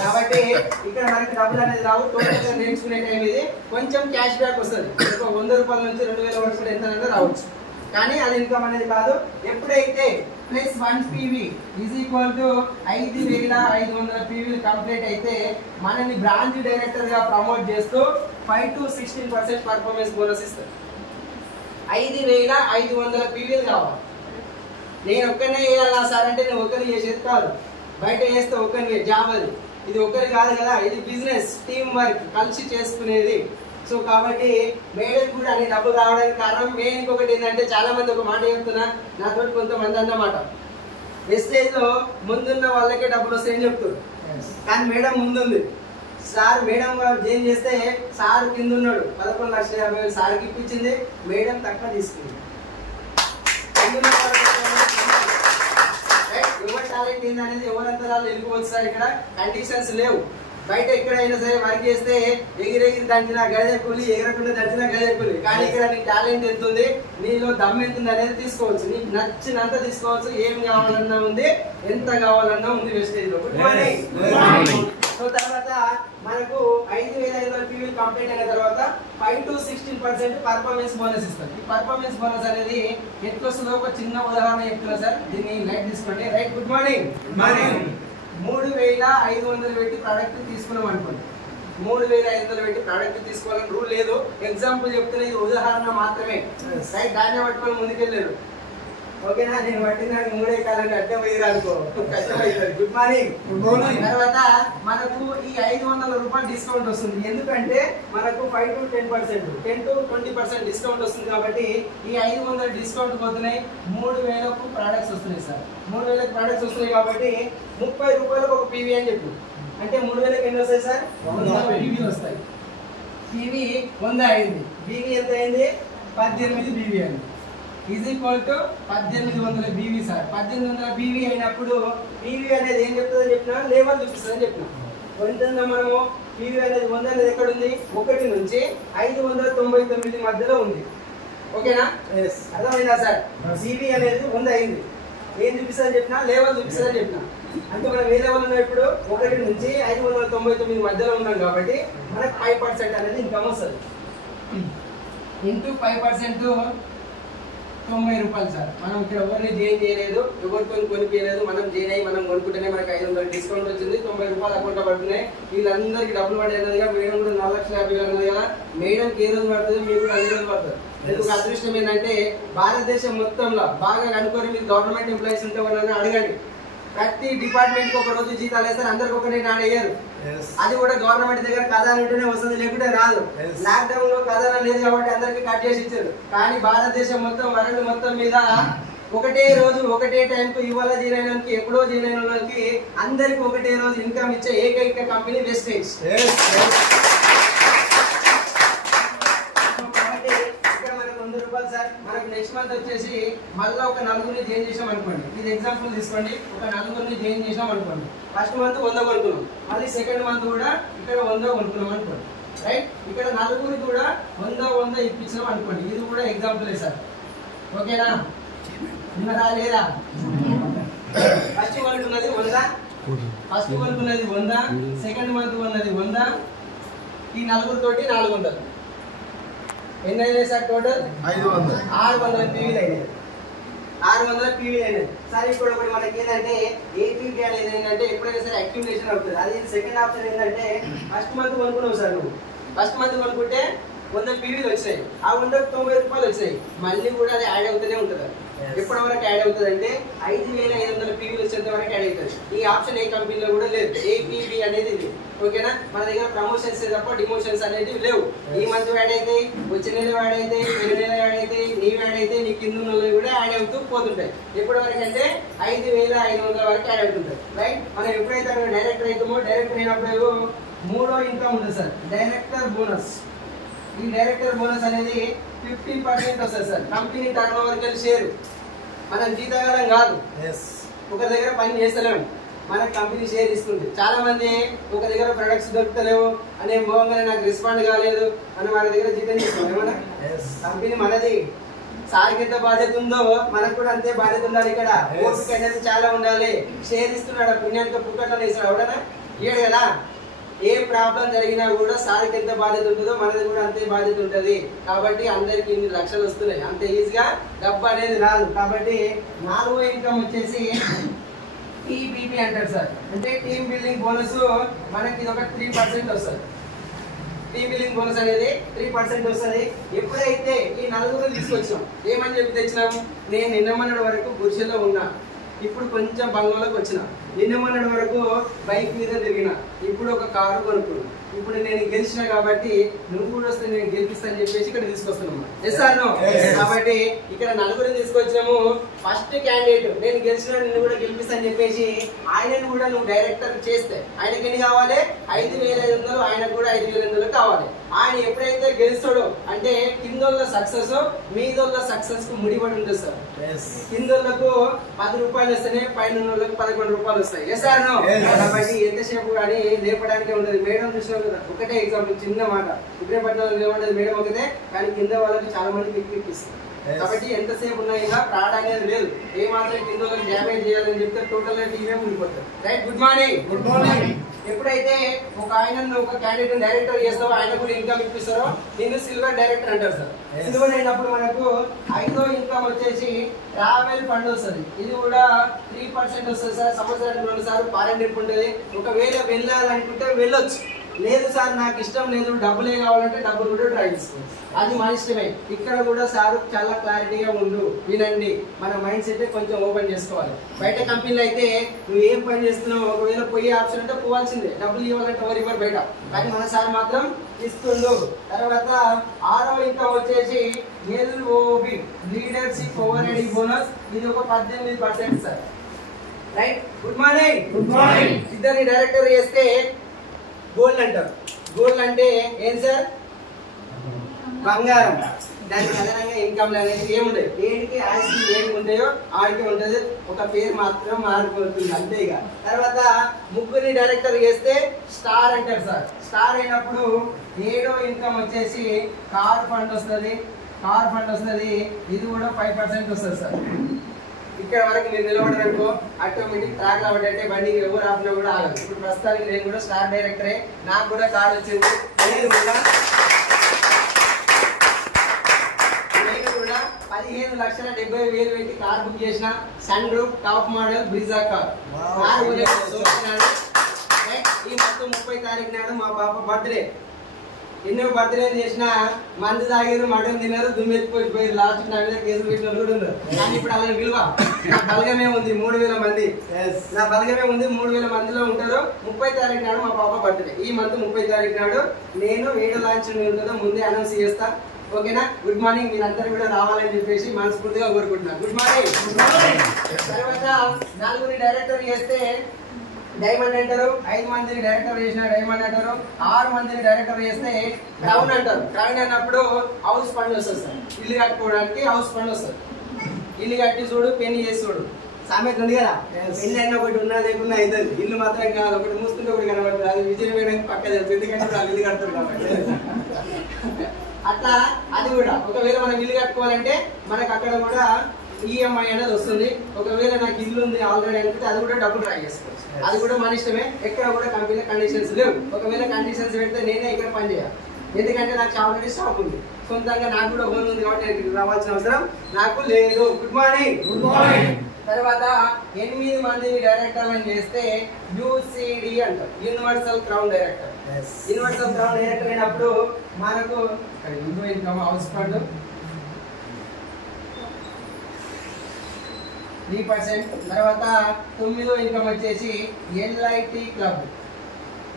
కాబట్టి ఇక్కడ మనకి డబ్బులు అనేది రావు. టోటల్ గా నేర్చుకునే టైం ఇది. కొంచెం క్యాష్ బ్యాక్ వస్తుంది. 100 రూపాయల నుంచి 2000 వరకు ఎంత రావచ్చు. కానీ అది ఇన్కమ్ అనేది కాదు. ఎప్పుడైతే +1 పీవీ ఈజ్ ఈక్వల్ టు 5500 పీవీలు కంప్లీట్ అయితే మనల్ని బ్రాంచ్ డైరెక్టర్ గా ప్రమోట్ చేస్తూ 5 to 16% పర్ఫార్మెన్స్ బోనస్ ఇస్తారు. 5500 పీవీలు కావాలి. నేను ఒక్కనే చేయాలా సార్ అంటే నేను ఒక్కరిని చేసేది కాదు. బయట చేస్తే ఒక్కరిని జాబ్ అది. ఇది ఒక్కరి కాదు కదా, ఇది బిజినెస్ టీమ్ వర్క్, కలిసి చేసుకునేది. సో కాబట్టి మేడం కూడా అన్ని డబ్బులు రావడానికి కారణం మెయిన్. ఇంకొకటి ఏంటంటే చాలా మంది ఒక మాట చెప్తున్నా, నాతో కొంతమంది అన్నమాట, వెస్టేజ్ లో ముందున్న వాళ్ళకే డబ్బులు వస్తాయని చెప్తారు. కానీ మేడం ముందుంది. సార్ మేడం ఏం చేస్తే సార్ కింద ఉన్నాడు, 11,50,000 సార్కి ఇప్పించింది, మేడం తక్కువ తీసుకుంది. ఎవరి టాలెంట్ ఏందనేది ఎవరంతరాలు వెళ్ళిపోవచ్చు సార్. ఇక్కడ కండిషన్స్ లేవు. బయట ఎక్కడైనా సరే వర్క్ చేస్తే ఎగిరెగిరి దంచినా గదే కూలి, ఎగరకుండా దంచినా గదే కూలి. కానీ ఇక్కడ నీ టాలెంట్ ఎంత ఉంది, నీలో దమ్ ఎంత ఉంది అనేది తీసుకోవచ్చు. నీకు నచ్చినంత తీసుకోవచ్చు. ఏం కావాలన్నా ఉంది, ఎంత కావాలన్నా ఉంది వెస్టేజ్ లో. Good morning. సో తర్వాత మనకు 5500 పీవీలు కంప్లీట్ అయిన తర్వాత 5 to 16% పర్ఫార్మెన్స్ బోనస్ ఇస్తారు. ఈ పర్ఫార్మెన్స్ బోనస్ అనేది ఎట్లా వస్తుందో ఒక చిన్న ఉదాహరణ చెప్తున్నా సార్. దీన్ని లైట్ తీసుకోండి. Right, good morning. 3500 పెట్టి ప్రోడక్ట్ తీసుకున్నాం అనుకోండి. 3500 పెట్టి ప్రోడక్ట్ తీసుకోవాలని రూల్ లేదు. ఎగ్జాంపుల్ చెప్తున్నా, ఇది ఉదాహరణ మాత్రమే. రైట్, దాన్ని పట్టుకొని ముందుకెళ్ళారు. ఓకేనా? నేను పట్టిన 3 ఎకరాలని అడ్డం పోయి అనుకో కష్టమవుతుంది. Good morning. తర్వాత మనకు ఈ 500 రూపాయలు డిస్కౌంట్ వస్తుంది. ఎందుకంటే మనకు 5 to 10%, 10 to 20% డిస్కౌంట్ వస్తుంది. కాబట్టి ఈ 500 డిస్కౌంట్ పోతున్నాయి. 3000కు ప్రోడక్ట్స్ వస్తున్నాయి సార్. 3000కు ప్రోడక్ట్స్ వస్తున్నాయి కాబట్టి 30 రూపాయలకు ఒక పీవీ అని చెప్పు. అంటే 3000కి ఎన్ని వస్తాయి సార్? 100 పీవీలు వస్తాయి. పీవీ 100 అయింది. బీవీ ఎంత అయింది? 18 బీవీ అయింది. Is equal to 1800 BV sir. 1800 BV అయినప్పుడు పీవీ అనేది ఏం చెప్తుందని చెప్పినా, లేవల్ చూపిస్తుందని చెప్పినా. కొంచెంగా మనము పీవీ అనేది 100 అనేది ఎక్కడ ఉంది? 1 నుంచి 599 మధ్యలో ఉంది. ఓకేనా? అర్థమైందా సార్? బీవీ అనేది 100 అయింది. ఏం చూపిస్తుందని చెప్పినా, లేవల్ చూపిస్తుందని చెప్పినా. అంటే మనం ఏ లెవెల్ ఉన్నాం ఇప్పుడు 1 నుంచి 599 మధ్యలో ఉన్నాం కాబట్టి మనకు 5% అనేది ఇన్కమ్ వస్తుంది. ఇంటూ 5% 90 రూపాయలు సార్. మనం ఇక్కడ ఎవరిని జాయిన్ చేయలేదు, ఎవరితో కొనిపించలేదు, మనం జాయిన్ అయ్యి మనం కొనుక్కుంటేనే మనకి 500 డిస్కౌంట్ వచ్చింది. 90 రూపాయలు అకౌంట్లో పడుతున్నాయి. వీళ్ళందరికీ డబ్బులు పడేది మేడం కూడా 4,50,000 అన్నది కదా. మేడంకి ఏ రోజు పడుతుంది, మీకు కూడా అన్ని రోజులు పడుతుంది. ఎందుకు అదృష్టం ఏంటంటే భారతదేశం మొత్తంలో బాగా కనుక్కొని మీరు గవర్నమెంట్ ఎంప్లాయీస్ ఉంటే వాళ్ళని అడగండి. ప్రతి డిపార్ట్మెంట్ కి ఒక రోజు జీతాలు వేస్తారు, అందరికి ఒకటి నాడు వేయరు. అది కూడా గవర్నమెంట్ దగ్గర ఖజానా ఉంటేనే వస్తుంది, లేకుంటే రాదు. లాక్డౌన్ లో ఖజానా లేదు కాబట్టి అందరికి కట్ చేసి ఇచ్చారు. కానీ భారతదేశం మొత్తం వరల్డ్ మొత్తం మీద ఒకటే రోజు ఒకటే టైంకు ఇవాళ జాయిన్ అయిన వాళ్ళకి, ఎప్పుడో జాయిన్ అయిన వాళ్ళకి అందరికి ఒకటే రోజు ఇన్కమ్ ఇచ్చే ఏకైక కంపెనీ వెస్టేజ్. మనకు నెక్స్ట్ మంత్ వచ్చేసి మళ్ళీ ఒక 4 జాయిన్ చేసాం అనుకోండి. ఇది ఎగ్జాంపుల్ తీసుకోండి. ఒక 4 జాయిన్ చేసాం అనుకోండి. ఫస్ట్ మంత్ 100 కొనుక్కున్నాం, మళ్ళీ సెకండ్ మంత్ కూడా ఇక్కడ 100 కొనుక్కున్నాం అనుకోండి. రైట్, ఇక్కడ 4 కూడా 100 ఇప్పించాం అనుకోండి. ఇది కూడా ఎగ్జాంపుల్ సార్. ఓకేనా, ఉన్నారా లేదా? ఫస్ట్ కొనుక్కున్నది 100, ఫస్ట్ కొనుక్కున్నది 100, సెకండ్ మంత్ కొన్నది 100, ఈ 4 తోటి 400. ఎన్ని అయినాయి సార్? టోటల్ 600 పీవీలు అయినాయి. 600 పీవీలు అయినాయి సార్. ఇప్పుడు ఒకటి మనకి ఏంటంటే ఏపీపీ అనేది ఏంటంటే ఎప్పుడైనా సరే అక్యుములేషన్ అవుతుంది. అది సెకండ్ ఆప్షన్ ఏంటంటే ఫస్ట్ మంత్ కొనుక్కున్నావు సార్. నువ్వు ఫస్ట్ మంత్ కొనుక్కుంటే 100 పీవీలు వచ్చినాయి. ఆ 100కు 90 రూపాయలు వచ్చినాయి. మళ్ళీ కూడా అది యాడ్ అవుతూనే ఉంటుంది. ఎప్పటి వరకు యాడ్ అవుతుంది అంటే 5,500 పీవీలు వచ్చేంత వరకు యాడ్ అవుతుంది. ఈ ఆప్షన్ ఏ కంపెనీలో కూడా లేదు. ఏపీబీ అనేది ఇది. ఓకేనా, మన దగ్గర ప్రమోషన్స్ తప్ప డిమోషన్స్ అనేది లేవు. ఈ మంత్ యాడ్ అయితే, వచ్చే నెల యాడ్ అయితే, వేరే నెల యాడ్ అయితే, నీవు యాడ్ అయితే, నీ కింద నెలలు కూడా యాడ్ అవుతూ పోతుంటాయి. ఎప్పటి వరకు అంటే 5,500 వరకు యాడ్ అవుతుంటాయి. రైట్, మనం ఎప్పుడైతే అక్కడ డైరెక్టర్ అవుతామో, డైరెక్టర్ అయినప్పుడు 3వ ఇన్కమ్ ఉంటుంది సార్, డైరెక్టర్ బోనస్. ఈ డైరెక్టర్ బోనస్ అనేది 50% వస్తుంది సార్. కంపెనీ టర్న్ ఓవర్కి వెళ్ళి షేర్. మనం జీతకాలం కాదు, ఒక దగ్గర పని చేస్తలేము, మన కంపెనీ షేర్ ఇస్తుంది. చాలా మంది ఒక దగ్గర ప్రొడక్ట్స్ దొరుకుతలేవు అనే మోహంగానే నాకు రెస్పాండ్ కాలేదు అని వాళ్ళ దగ్గర జీతం చేస్తాం. ఏమన్నా కంపెనీ మనది. సార్కి ఎంత బాధ్యత ఉందో మనకు కూడా అంతే బాధ్యత ఉండాలి. ఇక్కడ ఓపిక అనేది చాలా ఉండాలి. షేర్ ఇస్తున్నాడు, పుణ్యానికి పుక్కట్లను ఇస్తాడు. ఎవడన్నా ఇయ్యాడు కదా. ఏ ప్రాబ్లం జరిగినా కూడా సార్కి ఎంత బాధ్యత ఉంటుందో మనది కూడా అంతే బాధ్యత ఉంటుంది. కాబట్టి అందరికి ఇన్ని లక్షలు వస్తున్నాయి. అంత ఈజీగా డబ్బు అనేది రాదు. కాబట్టి 4వ ఇన్కమ్ వచ్చేసి టీబీబీ అంటారు సార్. అంటే టీమ్ బిల్డింగ్ బోనస్. మనకి ఇది ఒక 3% వస్తుంది. టీమ్ బిల్డింగ్ బోనస్ అనేది 3% వస్తుంది. ఎప్పుడైతే ఈ 4 తీసుకొచ్చాం, ఏమని చెప్పి తెచ్చినాము, నేను నిన్నమన్నటి వరకు గుడిసెలో ఉన్నా, ఇప్పుడు కొంచెం బంగ్లాలోకి వచ్చిన. నిన్నమన్నటి వరకు బైక్ మీద తిరిగిన, ఇప్పుడు ఒక కారు కొనుక్కున్నా. ఇప్పుడు నేను గెలిచిన కాబట్టి నువ్వు కూడా వస్తే నేను గెలిపిస్తాను చెప్పేసి ఇక్కడ తీసుకొస్తున్నాము. కాబట్టి ఇక్కడ 4 తీసుకొచ్చాము. ఫస్ట్ క్యాండిడేట్ నేను గెలిచిన, నిన్ను కూడా గెలిపిస్తాను చెప్పేసి ఆయనను కూడా నువ్వు డైరెక్టర్ చేస్తే ఆయనకి ఎన్ని కావాలి? 5,500. ఆయనకు కూడా 5,500 కావాలి. ఆయన ఎప్పుడైతే గెలుస్తాడో అంటే కిందోళ్ళ సక్సెస్ మీదోళ్ళ సక్సెస్ కు ముడిపడి ఉంటుంది సార్. కిందోళ్ళకు 10 రూపాయలు వస్తేనే పైన వాళ్ళకి 11 రూపాయలు వస్తాయి. కాబట్టి ఎంతసేపు కానీ లేపడానికి ఉంటుంది. మేడం చూసిన ఒకటే ఎగ్జాంపుల్, చిన్న మాట. విక్రయపట్నంలో ఏమంటది మేడం ఒకటే, కానీ కింద వాళ్ళకి చాలా మందికి ఎక్కిస్తారు. కాబట్టి ఎంతసేపు ఉన్నా ఇలా ప్రాడ్ అనేది లేదు. ఏ మాత్రం కింద వాళ్ళకి డ్యామేజ్ చేయాలని చెప్తే టోటల్ గా టీవీ ఉండిపోతారు. Right, good morning. Good morning. ఎప్పుడైతే ఒక ఆయన ఒక క్యాండిడేట్ డైరెక్టర్ చేస్తావో ఆయన కూడా ఇన్కమ్ ఇప్పిస్తారో నిన్ను సిల్వర్ డైరెక్టర్ అంటారు సార్. సిల్వర్ అయినప్పుడు మనకు 5వ ఇన్కమ్ వచ్చేసి ట్రావెల్ ఫండ్ వస్తుంది. ఇది కూడా 3% వస్తుంది సార్. సంవత్సరానికి 2 సార్లు ఫారెన్ ట్రిప్ ఉంటుంది. ఒకవేళ వెళ్ళాలనుకుంటే వెళ్ళొచ్చు. లేదు సార్ నాకు ఇష్టం లేదు, డబ్బులే కావాలంటే డబ్బులు కూడా ట్రై చేసుకోవచ్చు. అది మన ఇష్టమే. ఇక్కడ కూడా సార్ చాలా క్లారిటీగా ఉండు, వినండి. మన మైండ్ సెట్ కొంచెం ఓపెన్ చేసుకోవాలి. బయట కంపెనీలో అయితే నువ్వు ఏం పని చేస్తున్నావు, ఒకవేళ పోయే ఆప్షన్ అంటే పోవాల్సిందే, డబ్బులు ఇవ్వాలంటే ఎవరు ఇవ్వరు బయట. కానీ మన సార్ మాత్రం ఇస్తుండు. తర్వాత 6వ ఇన్కమ్ వచ్చేసి LOB, leadership over head bonus. ఇది ఒక 18% sir. Right, good morning. Good morning. ఇద్దరిని డైరెక్టర్ చేస్తే గోల్డ్ అంటారు. గోల్డ్ అంటే ఏం సార్? బంగారం. దానికి అదనంగా ఇన్కమ్ అనేది ఏముంటాయి? ఏడికి ఆస్తి ఏడికి ఉంటాయో ఆడికి ఉంటుంది. ఒక పేరు మాత్రం మారిపోతుంది అంతే. ఇక తర్వాత 3 డైరెక్టర్ చేస్తే స్టార్ అంటారు సార్. స్టార్ అయినప్పుడు 7వ ఇన్కమ్ వచ్చేసి కార్ ఫండ్ వస్తుంది. కార్ ఫండ్ వస్తుంది. ఇది కూడా 5% వస్తుంది సార్. ఇక్కడ వరకు మీరు నిలబడరనుకో ఆటోమేటిక్ ట్రాక్ కాబట్టి బండి ఎవరు ఆపినా కూడా ఆగదు. ఇప్పుడు ప్రస్తుతానికి నేను కూడా స్టార్ డైరెక్టరే, నాకు కూడా కార్ వచ్చింది. నేను కూడా 15,70,000 పెట్టి కార్ బుక్ చేసిన. Sunroof top model Brezza car. ఈ మొత్తం 30 తారీఖు నాడు మా పాప బర్త్డే. ఎన్నో బర్త్డే చేసిన మందు తాగారు, మటన్ తిన్నారు, దుమ్మెత్తిపోయిపోయి లాస్ట్ నా మీద కేసులు పెట్టిన కూడా ఉన్నారు. కానీ ఇప్పుడు అలా విలువ నా బలగమే ఉంది 3,000 మంది. నా బలగమే ఉంది 3,000 మందిలో ఉంటారు. 30 తారీఖు నాడు మా పాప బర్త్డే. ఈ మంత్ 30 తారీఖు నాడు నేను వీడియో లాంచ్ ఉంటుందో ముందే అనౌన్స్ చేస్తా. ఓకేనా? గుడ్ మార్నింగ్, మీరందరూ కూడా రావాలని చెప్పేసి మనస్ఫూర్తిగా కోరుకుంటున్నాను. Good morning. తర్వాత 4 డైరెక్టర్ చేస్తే డైమండ్ అంటారు, 5 మందిని డైరెక్టర్ చేసిన డైమండ్ అంటారు, 6 మందిని డైరెక్టర్ చేస్తే క్రౌన్ అంటారు. క్రౌన్ అన్నప్పుడు హౌస్ ఫండ్ వస్తుంది సార్. ఇల్లు కట్టుకోవడానికి హౌస్ ఫండ్ వస్తుంది. ఇల్లు కట్టి చూడు, పెళ్లి చేసి చూడు, సామెత ఉంది కదా. పెళ్లి అయినా ఒకటి ఉన్నా లేకున్నా అవుతుంది, ఇల్లు మాత్రం కాదు. ఒకటి మూసుకుంటే ఒకటి కనబడుతుంది. అది విజయం వేయడానికి పక్క తెలుసు, ఎందుకంటే వాళ్ళు ఇల్లు కడతారు కాబట్టి. అట్లా అది కూడా ఒకవేళ మనం ఇల్లు కట్టుకోవాలంటే మనకు అక్కడ కూడా ఈఎంఐ అనేది వస్తుంది. ఒకవేళ నాకు ఇల్లు ఉంది ఆల్రెడీ అనుకుంటే అది కూడా డబ్బులు ట్రై చేసుకోవచ్చు. అది కూడా మన ఇష్టమే. ఎక్కడ కూడా కంపెనీ కండిషన్స్ లేవు. ఒకవేళ కండిషన్స్ పెడితే నేనే ఇక్కడ పని చేయాలి. ఎందుకంటే నాకు ఆల్రెడీ స్టాక్ ఉంది, సొంతంగా నాకు కూడా హోల్ ఉంది కాబట్టి నేను రావాల్సిన అవసరం నాకు లేదు. Good morning. Good morning. తర్వాత 8 మందిని డైరెక్టర్లను చేస్తే యూసిడి అంటారు, universal crown director. Universal crown director అయినప్పుడు మనకు ఇన్కమ్ హౌస్ ఫండ్ 3%. తర్వాత 9వ ఇన్కమ్ వచ్చేసి ఎల్ఐటి క్లబ్.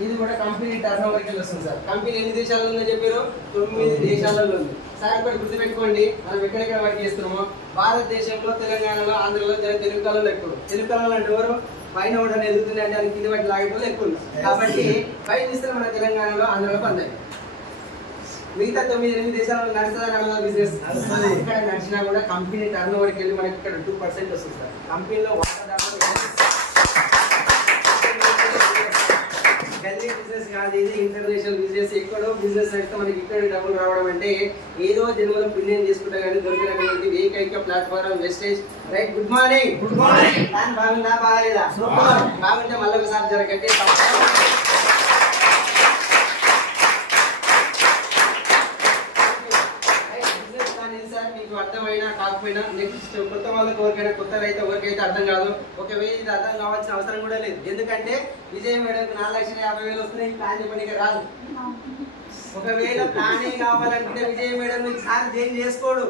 ఇది కూడా కంపెనీ టర్న్ ఓవర్కి వస్తుంది సార్. కంపెనీ ఎన్ని దేశాలలో ఉందో చెప్పారు? 9 దేశాలలో ఉంది సార్. ఇక్కడ గుర్తుపెట్టుకోండి, మనం ఎక్కడెక్కడ వర్క్ చేస్తున్నామో భారతదేశంలో, తెలంగాణలో, ఆంధ్రలో, తెలుగు కళలు ఎక్కువ. తెలుగు కళలు అంటే ఎవరు? పైన ఒకటి ఎదుగుతుంది అంటే దానికి కింద బట్టి లాగేటోళ్ళు ఎక్కువ ఉన్నారు. కాబట్టి పైన ఇస్తే మన తెలంగాణలో, ఆంధ్రలో పొందాలి. మిగతా 9-8 దేశాలలో నడుస్తుందా బిజినెస్? ఇక్కడ నడిచినా కూడా కంపెనీ టర్న్ ఓవర్కి వెళ్ళి మనకి ఇక్కడ 2% వస్తుంది సార్. కంపెనీలో గల్లీ బిజినెస్ కాదు, ఇది ఇంటర్నేషనల్ బిజినెస్. ఎక్కడో బిజినెస్ అయితే మనకి ఇక్కడ డబ్బులు రావడం అంటే ఏదో జన్మలో పుణ్యం చేసుకుంటా కానీ దొరికినటువంటి ఏకైక platform wastage. Right. Good morning. Good morning. Plan బాగుందా బాగాలేదా? బాగుంటే మళ్ళీ ఒకసారి జరగండి. మీకు అర్థమైనా కాకపోయినా నెక్స్ట్ కొత్త వాళ్ళకి ఎవరికైనా, కొత్త అయితే ఎవరికైతే అర్థం కాదు. ఒకవేళ ఇది అర్థం కావాల్సిన అవసరం కూడా లేదు. ఎందుకంటే విజయ్ మేడంకి 4,50,000 వస్తున్నాయి, ప్లాన్ చెప్పడానికి రాదు. ఒకవేళ ప్లానే కావాలంటే విజయ్ మేడం సార్ చేంజ్ చేసుకోడు.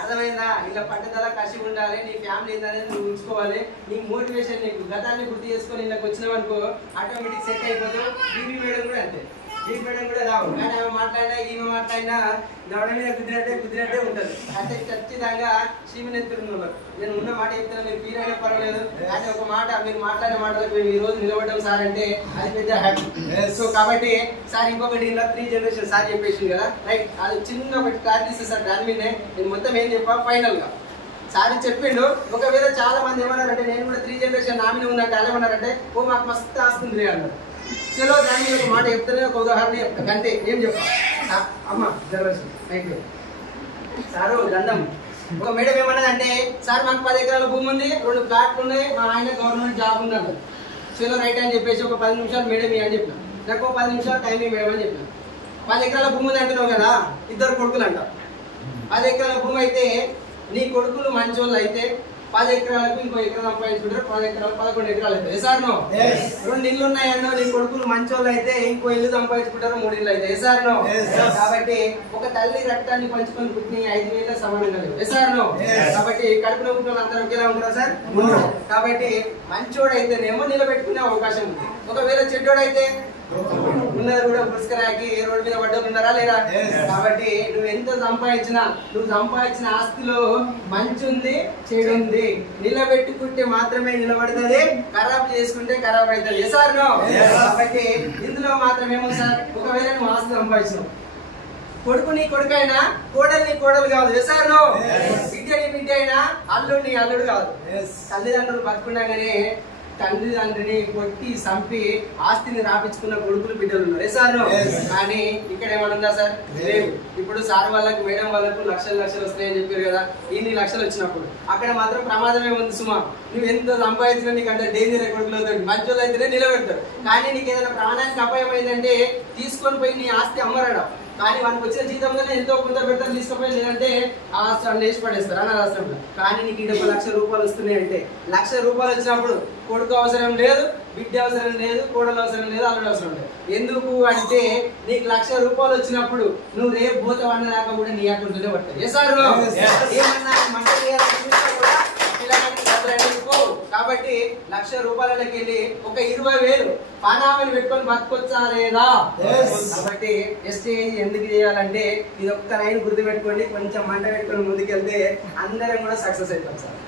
అర్థమైందా? ఇలా పట్టుదల కసి ఉండాలి. నీ ఫ్యామిలీ ఏందనేది నువ్వు ఉంచుకోవాలి. నీ మోటివేషన్, నీకు గతాన్ని గుర్తు చేసుకొని ఇలా వచ్చినావు అనుకో ఆటోమేటిక్ సెట్ అయిపోతావు. బీబీ మేడం కూడా అంతే. బీబీ మేడం కూడా రావు, కానీ ఆమె మాట్లాడినా ఈమె మాట్లాడినా దవడ మీద కుదిరినట్టే ఉంటుంది. అంటే ఖచ్చితంగా శివనెత్తుడు. నేను ఉన్న మాట చెప్తాను, మీరు ఫీల్ అయినా పర్వాలేదు. కానీ ఒక మాట మీరు మాట్లాడే మాటలకు మేము ఈ రోజు నిలబడ్డాం సార్ అంటే అది పెద్ద హ్యాపీ. సో కాబట్టి సార్ ఇంకొకటి ఇలా 3 జనరేషన్ సార్ చెప్పేసింది కదా, రైట్? అది చిన్న ఒకటి క్లారిటీ ఇస్తే సార్ దాని మీదే నేను మొత్తం ఏం చెప్పా ఫైనల్ గా సార్ చెప్పిండు. ఒకవేళ చాలా మంది ఏమన్నారంటే నేను కూడా 3 జనరేషన్ నామినీ ఉందంటే అదేమన్నారంటే ఓ మాకు మస్తు ఆస్తుంది అన్నారు. చలో దాని మీద ఒక మాట చెప్తానే, ఒక ఉదాహరణ చెప్తాను అంతే. ఏం చెప్పా అమ్మ జనరేషన్ థ్యాంక్ యూ సారు దండం. ఒక మేడం ఏమన్నదంటే సార్ మాకు 10 ఎకరాల భూమి ఉంది, 2 ప్లాట్లు ఉన్నాయి, మా ఆయన గవర్నమెంట్ జాబ్ ఉంది అన్నారు. చలో రైట్ అని చెప్పేసి ఒక 10 నిమిషాలు మేడం అని చెప్పిన. నాకు 10 నిమిషాలు టైం మేడం అని చెప్పిన. 10 ఎకరాల భూమి ఉంది అంటున్నావు కదా, 2 కొడుకులు అంట. 10 ఎకరాల భూమి అయితే నీ కొడుకులు మంచోళ్ళు అయితే 10 ఎకరాలకు ఇంకో ఎకరం సంపాదించుకుంటారు. 10 ఎకరాలు 11 ఎకరాలు అవుతాయి. Sir no? 2 ఇళ్ళు ఉన్నాయన్నో నీ కొడుకులు మంచోళ్ళు అయితే ఇంకో ఇల్లు సంపాదించుకుంటారు, 3 ఇళ్ళు అయితే. Sir no? కాబట్టి ఒక తల్లి రక్తాన్ని పంచుకొని పుట్టిన 5 వేల సమానంగా లేవు. Sir no? కాబట్టి కడుపులో పుట్టిన అందరూ ఒకేలా ఉంటారా సార్? కాబట్టి మంచోడైతేనేమో నిలబెట్టుకునే అవకాశం ఉంది. ఒకవేళ చెడ్డోడైతే ఉన్నది కూడా పురస్కరాకి ఏ రోడ్డు మీద పడ్డోళ్ళు ఉన్నారా లేరా? కాబట్టి నువ్వు ఎంత సంపాదించినా, నువ్వు సంపాదించిన ఆస్తిలో మంచి ఉంది, చెడు ఉంది. నిలబెట్టుకుంటే మాత్రమే నిలబడుతుంది, ఖరాబ్ చేసుకుంటే ఖరాబ్ అవుతుంది. Sir no? కాబట్టి ఇందులో మాత్రం ఏమో సార్, ఒకవేళ నువ్వు ఆస్తి సంపాదించినావు, కొడుకు నీ కొడుకు అయినా కోడలు నీ కోడలు కాదు. Sir no? బిడ్డ నీ బిడ్డ అయినా అల్లుడు నీ అల్లుడు కాదు. తల్లిదండ్రులు బతుకున్నాగానే తండ్రిని కొట్టి చంపి ఆస్తిని రాపించుకున్న కొడుకులు బిడ్డలు ఉన్నారు సార్. కానీ ఇక్కడ ఏమన్నా సార్ లేవు. ఇప్పుడు సార్ వాళ్ళకి మేడం వాళ్ళకు లక్షలు వస్తాయని చెప్పారు కదా, ఇన్ని లక్షలు వచ్చినప్పుడు అక్కడ మాత్రం ప్రమాదమే ఉంది సుమా. నువ్వు ఎంత సంపాదించినా నీకు అంటే డేంజర్ కొడుకులు అవుతాడు, మంచి వాళ్ళు అయితేనే నిలబెడతారు. కానీ నీకు ఏదైనా ప్రాణానికి అపాయం అయిందంటే తీసుకొని పోయి నీ ఆస్తి అమ్మరాడు. కానీ మనకు వచ్చిన జీతంలోనే ఎంతో కొంత పెడతారు, తీసుకుపోయి లేదంటే ఆ ఆస్తి వేసి పడేస్తారు అనాథాశ్రమంలో. కానీ నీకు ఇక్కడ 1,00,000 రూపాయలు వస్తున్నాయి అంటే 1,00,000 రూపాయలు వచ్చినప్పుడు కొడుకు అవసరం లేదు, బిడ్డ అవసరం లేదు, కోడలు అవసరం లేదు, అల్లుడు అవసరం లేదు. ఎందుకు అంటే నీకు 1,00,000 రూపాయలు వచ్చినప్పుడు నువ్వు రేపు పోత వండదాకా కూడా నీ అకౌంట్లోనే పడతాయి. ఏమన్నా కాబట్టి 1,00,000 రూపాయలకి వెళ్ళి ఒక 20,000 పానామని పెట్టుకొని బతుకొచ్చా లేదా? కాబట్టి ఎస్టీ ఎందుకు చేయాలంటే ఇది ఒక్క లైన్ గుర్తు పెట్టుకోండి, కొంచెం మంట పెట్టుకొని ముందుకెళ్తే అందరం కూడా సక్సెస్ అవుతాం సార్.